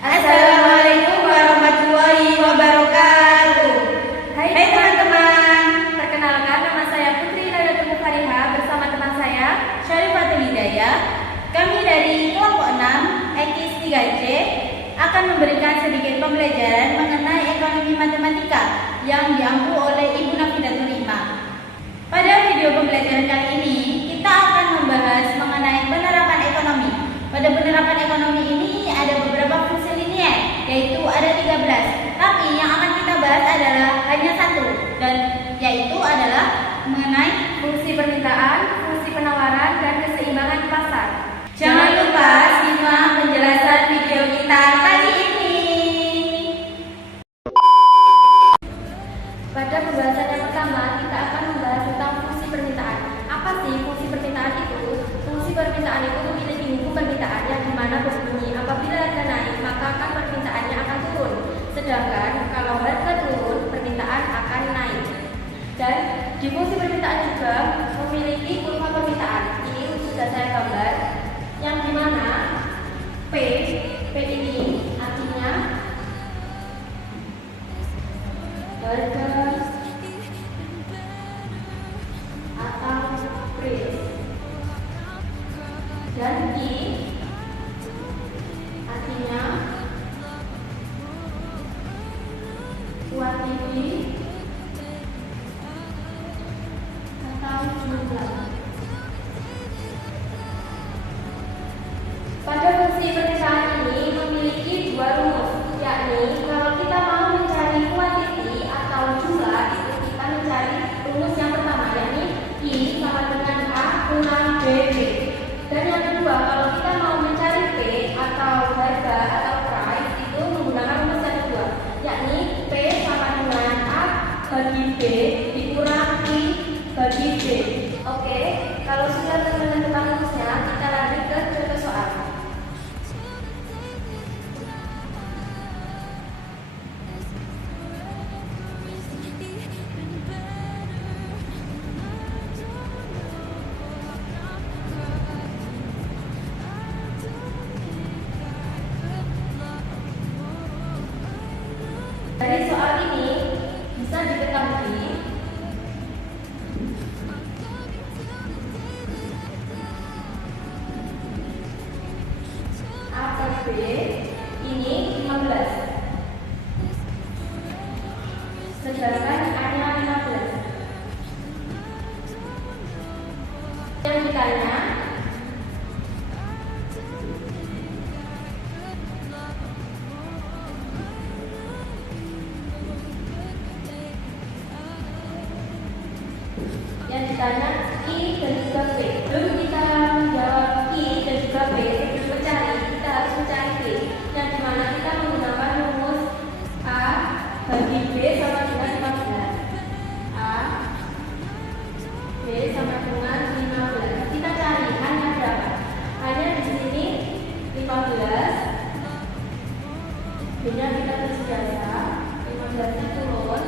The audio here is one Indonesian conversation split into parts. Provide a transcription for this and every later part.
Assalamualaikum warahmatullahi wabarakatuh. Hai teman-teman, perkenalkan nama saya Putri Nadatul Fariha bersama teman saya Syarifatul Hidayah. Kami dari kelompok 6 EKIS 3C akan memberikan sedikit pembelajaran mengenai ekonomi matematika yang diampu oleh Ibu Nafidatul Imam. Pada video pembelajaran kali ini, kita akan membahas mengenai penerapan ekonomi. Pada penerapan ekonomi ini ada beberapa fungsi linier, yaitu ada 13. Tapi yang akan kita bahas adalah hanya satu, dan yaitu adalah mengenai fungsi permintaan, fungsi penawaran, dan keseimbangan pasar. Jangan lupa simak penjelasan video kita kali ini. Pada pembahasan yang pertama, kita akan membahas tentang fungsi permintaan. Apa sih fungsi permintaan itu? Fungsi permintaan itu memiliki hukum permintaan yang dimana berbunyi apabila harga naik maka akan permintaannya akan turun, sedangkan kalau harga turun permintaan akan naik. Dan di fungsi permintaan juga memiliki kurva permintaan. Ini sudah saya gambar, yang dimana P ini artinya harga atau price, dan I artinya kuantiti atau jumlah. Pada fungsi permintaan ini memiliki dua rumus, yakni kalau kita mau mencari kuantiti atau jumlah, itu kita mencari rumus yang pertama, yakni I sama dengan A kurang BB. Dan yang kedua, kalau kita mau mencari P atau harga atau price, itu menggunakan rumus yang kedua, yakni P sama dengan A bagi B dikurang I bagi B. Oke, kalau sudah menentukan rumusnya, kita lanjut ke contoh soal. Dari soal ini bisa diketahui A per B ini 15, sedangkan A-nya 15. Yang ditanya I dan juga P. Belum kita menjawab I dan juga P, sebelum mencari kita harus mencari P, yang dimana kita menggunakan rumus A bagi B sama dengan 15. A B sama dengan 15. Kita cari hanya berapa? Hanya di sini 15. B-nya kita tulis biasa, 15 turun.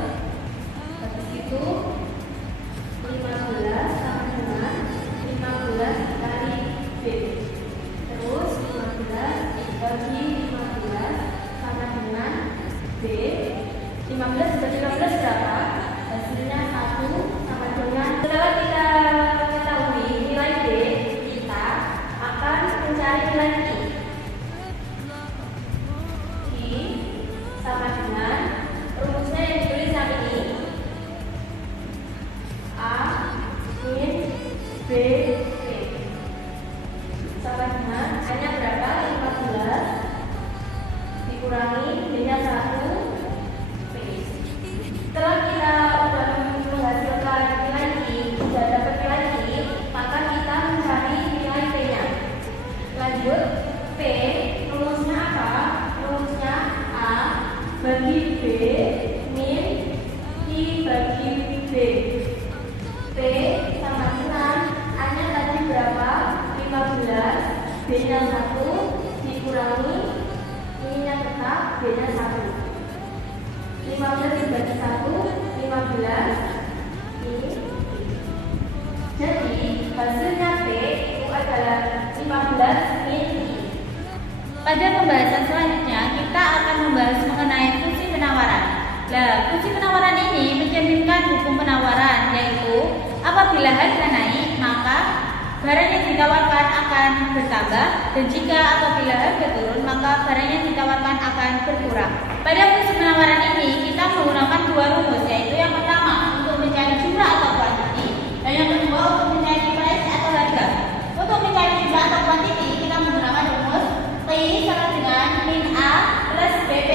Habis itu 15 sama dengan 15 dikali B, terus 15 dibagi 15 sama dengan B. 15 dibagi 15 berapa? Hasilnya 1 sama dengan. Setelah kita mengetahui nilai B, kita akan mencari nilai I sama dengan rumusnya yang ditulis yang ini, A min B P sama dengan A-nya berapa? 15 dikurangi B-nya 1 P. Setelah kita sudah menghasilkan nilai I, sudah dapat nilai I, maka kita mencari nilai P-nya. Lanjut, P rumusnya apa? Rumusnya A bagi B min I bagi B. P sama dengan A-nya tadi berapa? 15, B-nya 1 dikurangi I-nya tetap, B-nya 1. 15 dibagi 1, 15 ini. Jadi hasilnya P itu adalah 15 min I. Pada pembahasan selanjutnya kita akan membahas mengenai fungsi penawaran. Nah, fungsi penawaran ini mencerminkan hukum penawaran, yaitu apabila harga naik maka barang yang ditawarkan akan bertambah, dan jika apabila harga turun maka barang yang ditawarkan akan berkurang. Pada fungsi penawaran ini kita menggunakan dua rumus, yaitu yang pertama untuk mencari jumlah atau kuantiti, dan yang kedua untuk mencari price atau harga. Untuk mencari jumlah atau kuantiti kita menggunakan rumus P sama dengan min A plus BP.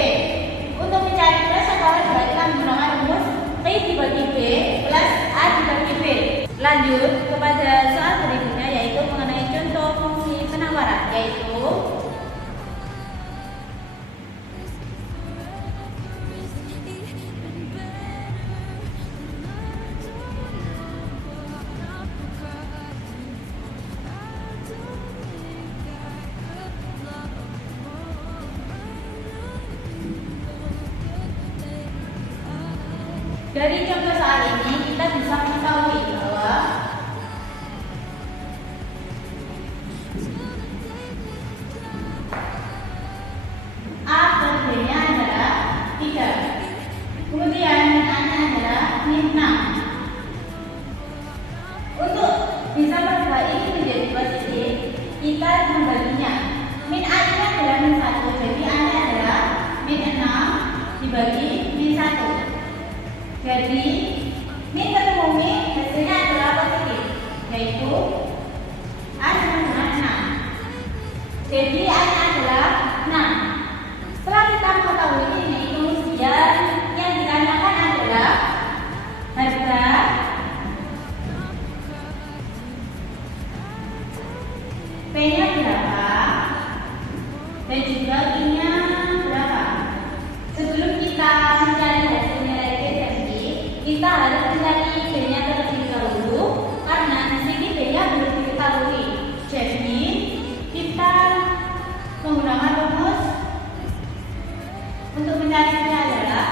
Untuk mencari price atau harga kita menggunakan rumus P dibagi B plus A dibagi B. Lanjut kepada soal berikutnya, yaitu mengenai contoh fungsi penawaran, yaitu dari contoh soal ini kita bisa mengetahui bahwa A per B-nya adalah 3. Kemudian min A-nya adalah min 6. Untuk bisa merubah ini menjadi positif, kita membaginya. Min A ini adalah min 1, jadi A-nya adalah min 6 dibagi min 1. Jadi min ketemu min hasilnya adalah positif, yaitu A sama dengan 6. Jadi A-nya adalah 6. Setelah kita mengetahui ini, kemudian yang ditanyakan adalah harga P-nya berapa dan juga I-nya berapa. Sebelum kita mencari hasilnya kita harus mencari B-nya terlebih dahulu, karena di sini B-nya belum diketahui. Jadi kita menggunakan rumus untuk mencarinya adalah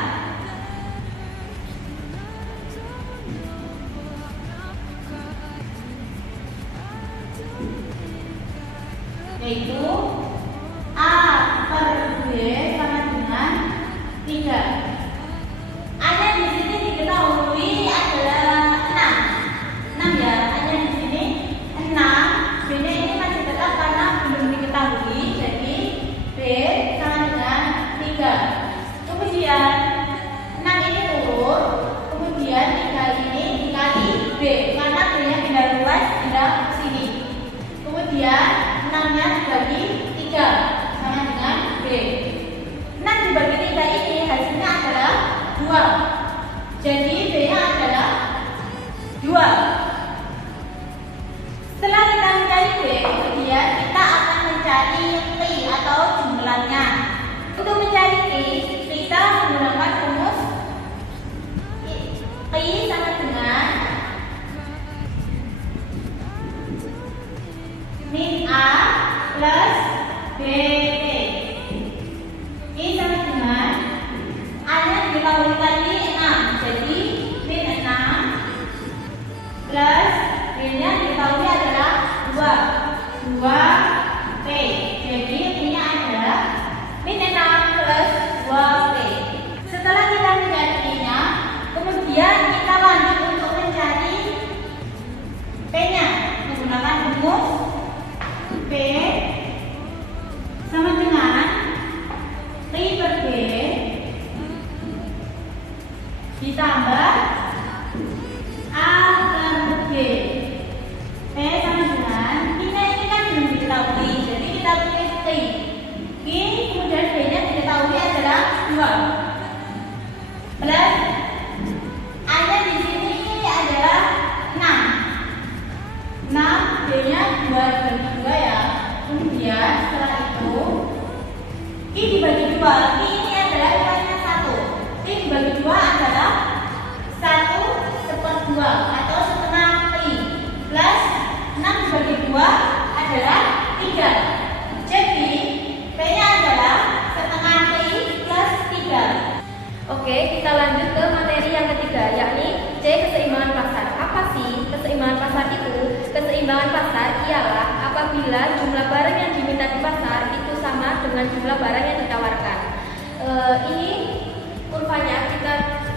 yaitu A per B sama dengan 3. A-nya di sini diketahui adalah 6 ya, A-nya di sini 6, B-nya ini masih tetap karena belum diketahui, jadi B sama dengan 3. Kemudian 6 ini turun, kemudian 3 ini dikali B, karena B-nya pindah luas, pindah ke sini. Kemudian 6-nya dibagi 3 sama dengan B. 6 dibagi 3 ini hasilnya adalah 2. Jadi B-nya adalah 2. Setelah kita mencari B, kemudian kita akan mencari P atau jumlahnya. Untuk mencari P, kita menggunakan rumus P sama dengan min A plus BP. I sama dengan A-nya diketahui tadi 6, jadi min 6 plus B-nya diketahui adalah 2P. Jadi P-nya adalah min 6 plus 2P. Setelah kita mencari P-nya, kemudian kita lanjut untuk mencari P-nya menggunakan rumus P sama dengan P per B ditambah A per B. P sama dengan P-nya ini kan belum diketahui, jadi kita tulis P. Kemudian B-nya diketahui adalah 2 plus A-nya di sini adalah 6. B-nya 2 dibagi 2 ya. Kemudian setelah itu I dibagi 2. I ini adalah nilainya 1. I dibagi 2 adalah 1/2 atau setengah I plus 6 dibagi 2 adalah 3. Jadi P-nya adalah setengah I plus 3. Oke, kita lanjut ke materi yang ketiga, yakni C, keseimbangan pasar. Apa sih keseimbangan pasar itu? Keseimbangan pasar ialah apabila jumlah barang yang diminta di pasar itu sama dengan jumlah barang yang ditawarkan. Ini kurvanya kita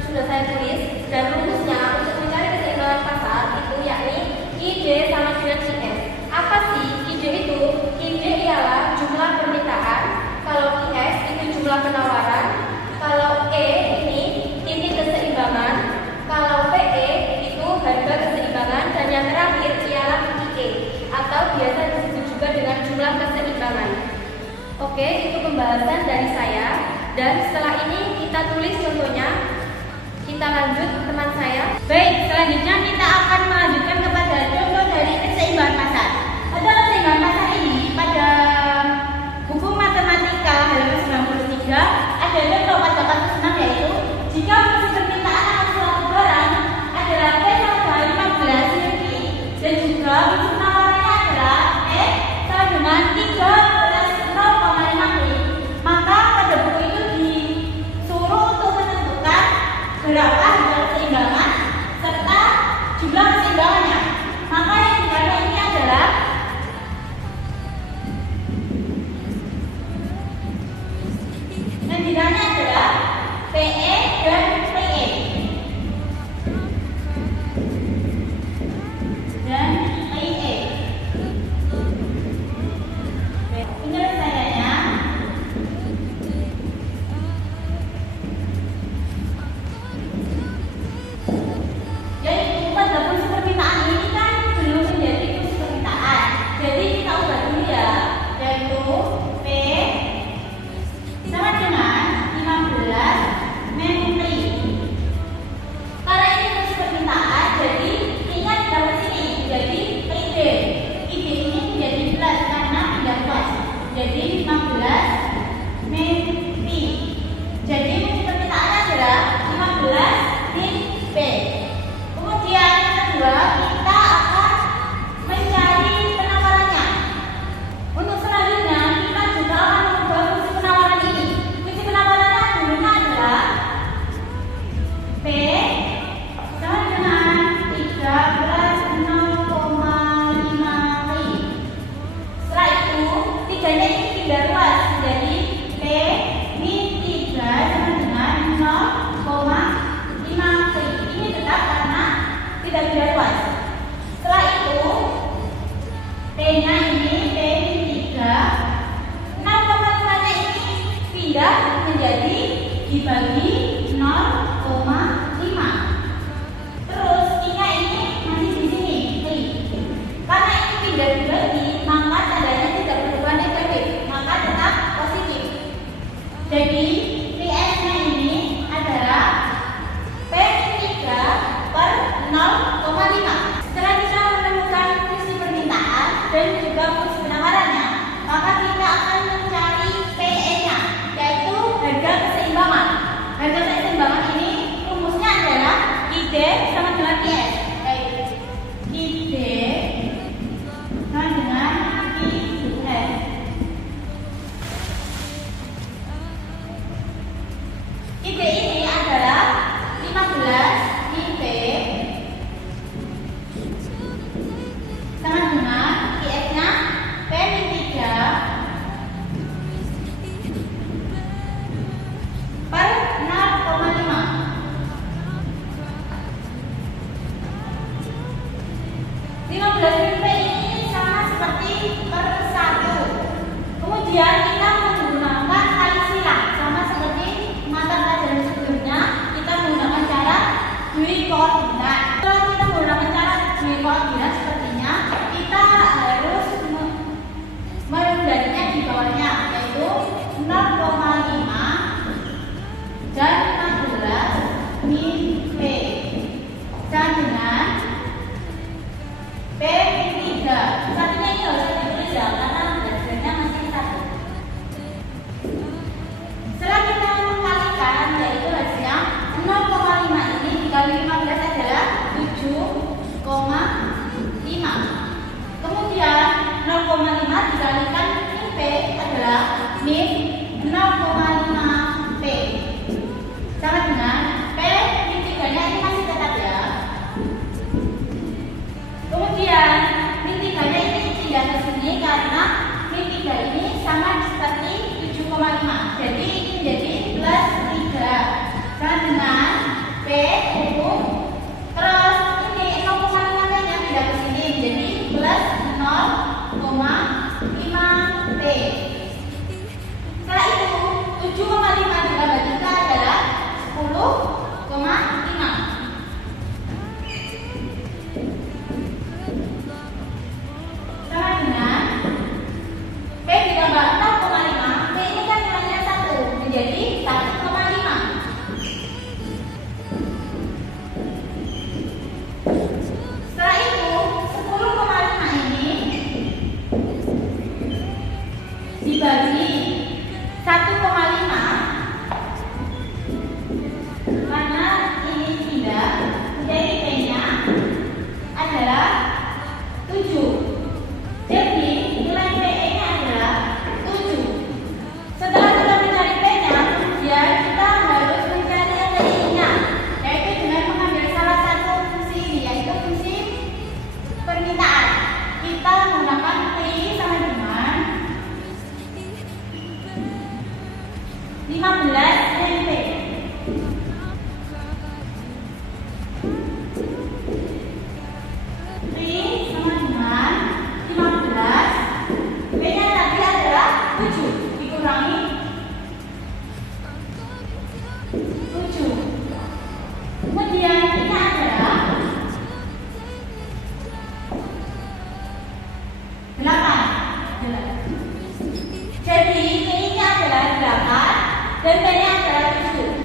sudah saya tulis, dan rumusnya untuk mencari keseimbangan pasar itu yakni IJ sama dengan IS. Apa sih IJ itu? IJ ialah jumlah permintaan, kalau IS itu jumlah penawaran, kalau E ini titik keseimbangan, kalau PE itu harga keseimbangan, dan yang terakhir ialah IE atau biasa disebut juga dengan jumlah keseimbangan. Oke, itu pembahasan dari saya, dan setelah ini kita tulis contohnya. Kita lanjut teman saya. Baik, selanjutnya kita akan melanjutkan kepada contoh dari keseimbangan pasar. Pada keseimbangan pasar ini, pada buku matematika halaman 93 ada contoh pada kasus 6, yaitu jika fungsi permintaan akan suatu barang adalah P sama dengan 15 unit dan juga fungsi penawarannya adalah E sama dengan 3 plus 0,5 klik, maka pada buku itu disuruh untuk menentukan berapa harga keseimbangan serta jumlah keseimbangannya. Maka yang dikata ini adalah PE dan PE dan PE. Penyelesaiannya yaitu pada fungsi permintaan ini kan belum menjadi fungsi permintaan, jadi kita ubah dulu ya, yaitu P sama dengan 15 menteri. Karena ini fungsi permintaan, jadi ingat dalam sini jadi ide ini menjadi plus karena tidak plus, jadi 15 menteri. Jadi fungsi permintaan adalah 15 min P. Kemudian yang kedua, kita akan mencari penawarannya. Untuk selanjutnya kita juga akan mengubah fungsi penawaran ini. Fungsi penawarannya dulunya adalah P sama dengan 13 0,5 kali. Setelah itu tiganya ini pindah ruas menjadi P min 3 sama dengan 0,5 kali. Ini tetap karena tidak pindah ruas. Setelah itu P-nya ini P min 3, 0,5-nya ini pindah menjadi dibagi 0,5. Terus I-nya ini masih di sini, klik. Karena ini pindah dibagi, maka tandanya tidak berubah negatif, maka tetap positif. Jadi PS-nya ini adalah P min 3 per 0,5. Setelah kita menemukan fungsi permintaan dan juga fungsi penawarannya, maka kita akan mencari PE-nya, yaitu harga keseimbangan. Harga keseimbangan ini rumusnya adalah ID sama dengan IS. ID sama dengan IS. ID ini adalah 15 min P sama dengan IS-nya P min 3 per 0,5. ini sama seperti per 1. Kemudian kita menggunakan kali silang sama seperti mata pelajaran sebelumnya, kita menggunakan cara dui koordinat. Kalau kita menggunakan cara dui koordinat, sepertinya kita harus merendahnya di bawahnya, yaitu 0,5 dan 15 min P sama dengan P min 3. Satunya ini harus ditulis ya, karena belajarnya masih 1. Setelah kita mengkalikan, yaitu hasilnya 0,5 ini dikali 15 adalah 7,5. Kemudian 0,5 dikalikan min P adalah min 0,5 P sama dengan P min 3-nya ini masih tetap ya. Kemudian min 3-nya ini pindah ke sini karena min 3 ini sama seperti 0,5T. Setelah itu 7,5 ditambah 3 adalah 10,5. Sama dengan P ditambah 0,5. P ini kan nilainya 1 menjadi 1,5. Setelah itu 10,5 ini dibagi 1,5 karena ini pindah menjadi P-nya adalah 7. Jadi nilai PE-nya adalah 7. Setelah kita mencari P-nya, kemudian kita harus mencari yang TI-nya, yaitu dengan mengambil salah satu fungsi ini, yaitu fungsi permintaan. Kita menggunakan TI sama dengan 15 MP. TI sama dengan 15. B-nya tadi adalah 7 dikurangi 7. Kemudian ini adalah 8. Jadi TI-nya adalah 8 dan B-nya adalah 7.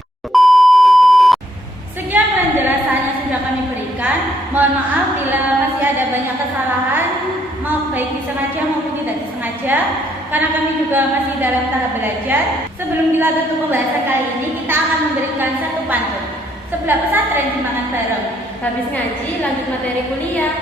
Sekian penjelasan yang sudah kami berikan. Mohon maaf bila masih ada banyak kesalahan, mau baik disengaja maupun tidak disengaja, karena kami juga masih dalam tahap belajar. Sebelum kita tutup pembahasan kali ini, kita akan memberikan satu pantun. Sebelah pesantren dimakan bareng, Habis ngaji lanjut materi kuliah.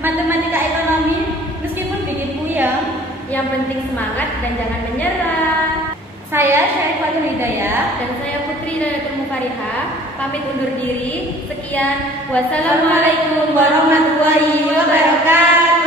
matematika ekonomi meskipun bikin puyeng. Yang penting semangat dan jangan menyerah. Saya Syarifatul Hidayah dan saya Putri Nayatul Mukarihah pamit undur diri. Sekian. Wassalamualaikum warahmatullahi wabarakatuh.